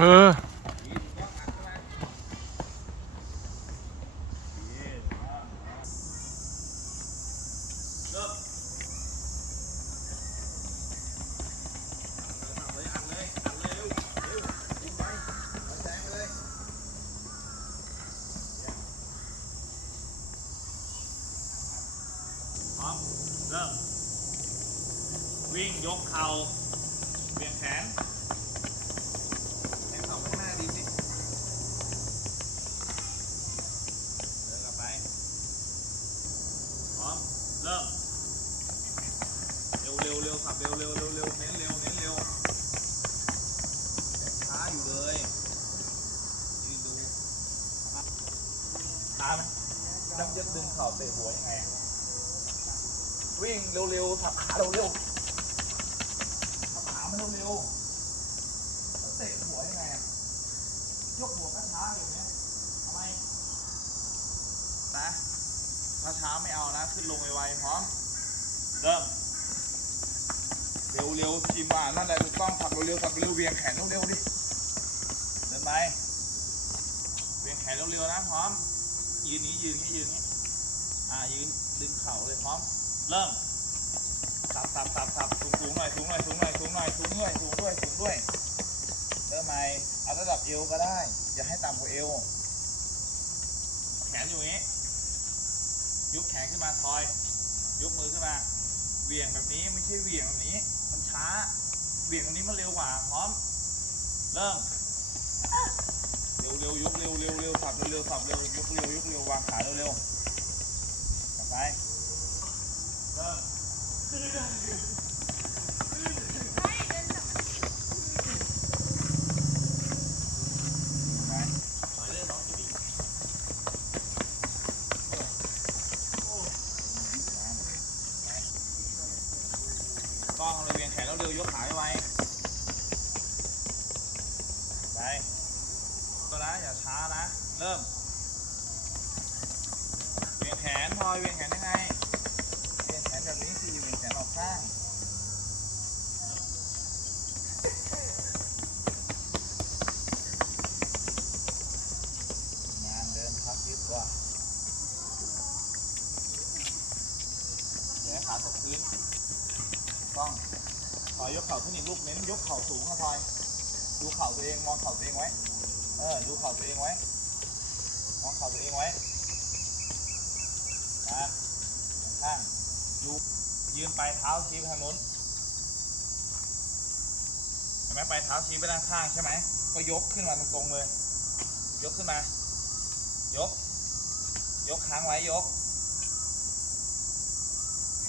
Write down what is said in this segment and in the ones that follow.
嗯。 ช้าไหมต้องยึดดึงเข่าเตะหัวยังไงวิ่งเร็วๆสับขาเร็วๆสับขาไม่เร็วๆเตะหัวยังไงยกหัวก็ช้าอยู่เนี่ยทำไมนะถ้าช้าไม่เอานะ ขึ้นลงไวๆพร้อม เริ่ม เร็วๆทีมอ่านั่นแหละถูกต้องขับเร็วๆขับเร็วเวียงแขนเร็วๆดิเดินไปเวียงแขนเร็วๆนะพร้อม ยืนนี้ยืนนี้ยืนนี้อ่ายืนดึงเข่าเลยพร้อม เริ่มสับสับสับสับสูงสูงหน่อยสูงหน่อยสูงหน่อยสูงหน่อยสูงด้วยสูงด้วยสูงด้วยเริ่มใหม่เอาระดับเอวก็ได้ อย่าให้ต่ำกว่าเอวแขนอยู่งนี้ยกแขนขึ้นมาทอย ยกมือขึ้นมาเหวี่ยงแบบนี้ไม่ใช่เหวี่ยงแบบนี้ มันช้าเหวี่ยงตรงนี้มันเร็วกว่าพร้อม เริ่ม เร็วเร็วยกเร็วเร็วเร็วสับเร็วเร็วสับเร็วยกเร็วยกเร็ววางขาเร็วเร็วกลับไปเริ่มไปถอยเลยน้องจะวิ่งกล้องเลยเวียงแขนแล้วเร็วยกขาไว้ไป ก็นะอย่านะ เริ่ม เวียงแขนพลอยเวียงแขนยังไง เวียงแขนแบบนี้สิเวียงแขนออกข้าง งานเดินพักยืดตัวอย่าให้ขาตกพื้นต้องพลอยยกเข่าขึ้นอีกลูกเน้นยกเข่าสูงนะพลอย ดูเข่าตัวเองมองเข่าตัวเองไว้ เออดูเข่าตัวเองไว้มองเข่าตัวเองไว้นะข้างดูยืนปลายเท้าชี้ไปทางนู้นเห็นไหมปลายเท้าชี้ไปด้านข้างใช่ไหมก็ยกขึ้นมาตรงๆเลย ยกขึ้นมา ยก ยกค้างไว้ยก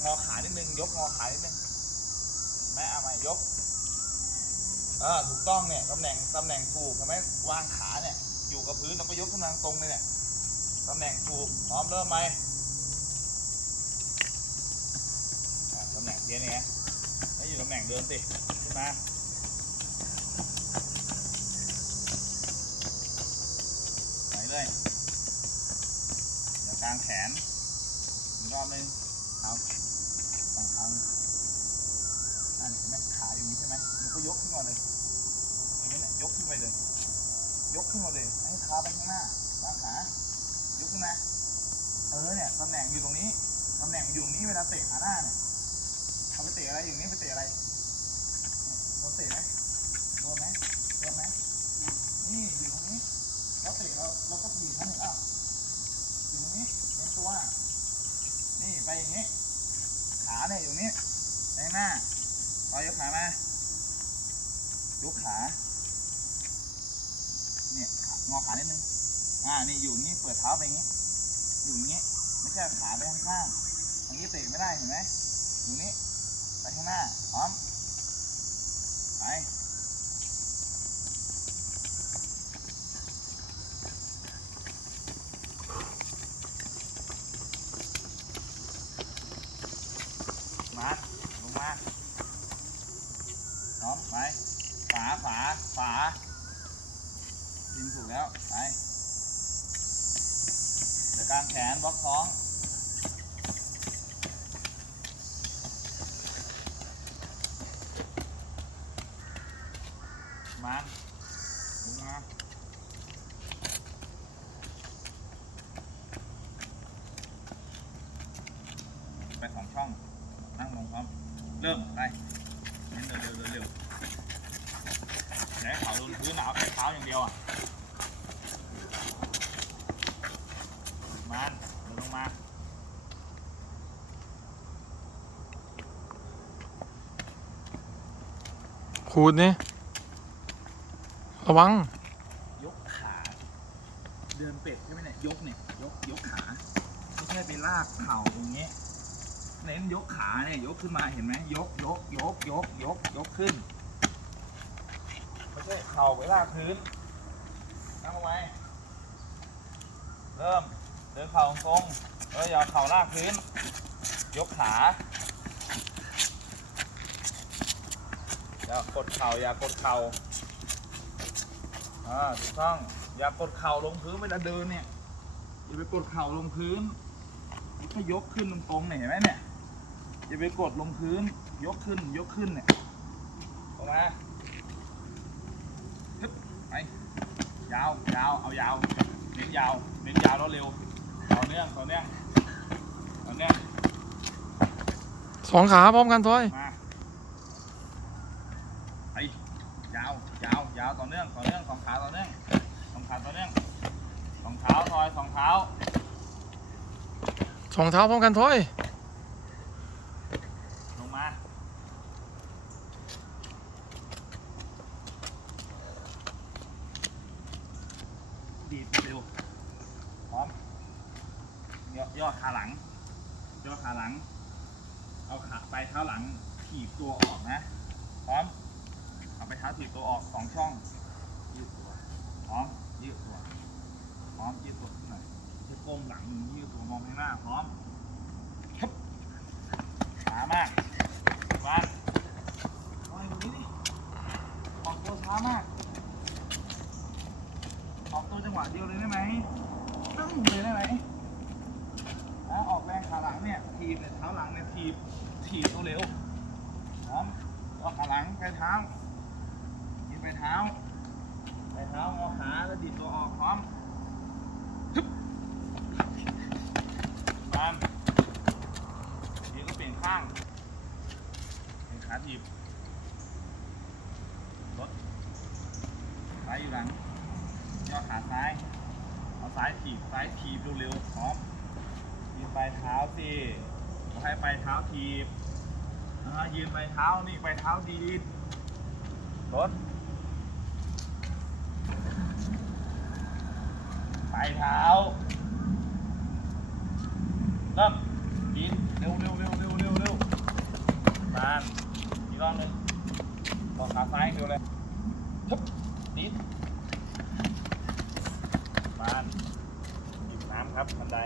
งอขานิดนึง ยกงอขานิดนึงแม่เอาใหม่ยก เออถูกต้องเนี่ยตำแหน่งตำแหน่งถูกใช่ไหมวางขาเนี่ย อยู่กับพื้นเราก็ยกขึ้นมาตรงเลยเนี่ยตำแหน่งถูกพร้อมเริ่มไหมตำแหน่งเพี้ยนไงให้อยู่ตำแหน่งเดิมสิขึ้นมาไหนเลยอย่ากางแขนอีกรอบนึงเอาวางเท้า อันเห็นไหมขาอยู่นี้ใช่ไหมมันก็ยกขึ้นมาเลยเห็นไหมเนี่ยยกขึ้นไปเลย ยกขึ้นมาเลยให้เท้าไปข้างหน้าวางขายกขึ้นมาเออเนี่ยตำแหน่งอยู่ตรงนี้ตำแหน่งอยู่ตรงนี้เวลาเตะขาหน้าเนี่ยเขาไปเตะอะไรอยู่นี้ไปเตะอะไรเนี่ยโดนเตะไหมโดนไหมโดนไหมนี่อยู่ตรงนี้แล้วเตะเราเราก็ถีบเขาหนึ่งอ้าวอยู่ตรงนี้เลี้ยงตัวนี่ไปอย่างนี้ขาเนี่ยอยู่นี้ไปข้างหน้า ต่อยกขามา ยกขา เนี่ยงอขานิดนึง อ่า นี่อยู่นี่เปิดเท้าไปอย่างงี้ อยู่อย่างงี้ ไม่ใช่ขาไปข้างๆอย่างนี้เตะไม่ได้เห็นไหมอยู่นี้ ไปข้างหน้า พร้อม ไป มาดึงมไปสองช่อง นั่งลงพร้อม เริ่มไปเร็วเร็วเร็วเร็วไหนเผาโดนพื้นเอาแค่เท้าอย่างเดียวอะมานเดินลงมาคูดนี่ ระวัง ยกขา เดินเป็ดใช่ไหมเนี่ยยกเนี่ยยกยกขาไม่ใช่ไปลากเข่าอย่างเงี้ยเน้นยกขาเนี่ยยกขึ้นมาเห็นไหมยกยกยกยกยกยกขึ้นไม่ใช่เข่าไปลากพื้นนั่งเอาไว้เริ่มเดินเข่าตรงเอออย่าเข่าลากพื้น ยกขาอย่ากดเข่าอย่ากดเข่า อ่าถูกต้อง อย่ากดเข่าลงพื้นเวลาเดินเนี่ย อย่าไปกดเข่าลงพื้นมันก็ยกขึ้นตรงๆเนี่ยเห็นไหมเนี่ย อย่าไปกดลงพื้น ยกขึ้น ยกขึ้นเนี่ยออกมาฮึบไปยาวยาว เอายาว เน้นยาว เน้นยาวแล้วเร็ว ต่อเนื่อง ต่อเนื่อง ต่อเนื่อง สองขาพร้อมกันทอย มาไปยาวยาวยาว ต่อเนื่องต่อเนื่องสองขาต่อเนื่องสองขาต่อเนื่องสองเท้าทอยสองเท้าสองเท้าพร้อมกันทอยลงมาดีดเร็วพร้อมย่อย่อขาหลังย่อขาหลัง เอาขาไปเท้าหลังถีบตัวออกนะ พร้อม เอาไปเท้าถีบตัวออกสองช่อง ยืดตัวพร้อม ยืดตัวพร้อม ยืดตัวหน่อยจะก้มหลังยืดตัวมองข้างหน้าพร้อมช้ามากมาลอยตรงนี้ดิออกตัวช้ามาก ออกตัวจังหวะเดียวเลยได้ไหมตึ้งเลยได้ไหมนะออกแรงขาหลังเนี่ย ทีบเนี่ยเท้าหลังเนี่ยทีบ ถีบตัวเร็ว พร้อมออกขาหลังไปเท้าทีบ ไปเท้าไปเท้างอขาแล้วดีดตัวออกพร้อมฮึบตามทีก็เปลี่ยนข้างเป็นขาถีบรถซ้ายอยู่หลังย่อขาซ้ายเอาซ้ายถีบซ้ายถีบเร็วๆพร้อมยืนปลายเท้าสิให้ปลายเท้าถีบยืนปลายเท้านี่ปลายเท้าดีดรถ ปลายเท้าเริ่มยินเร็วเร็วเร็วเร็วเร็วเร็วมานอีกรอบหนึ่งต่อขาซ้ายเร็วเลยทึบนิดมานหยิบน้ำครับบันได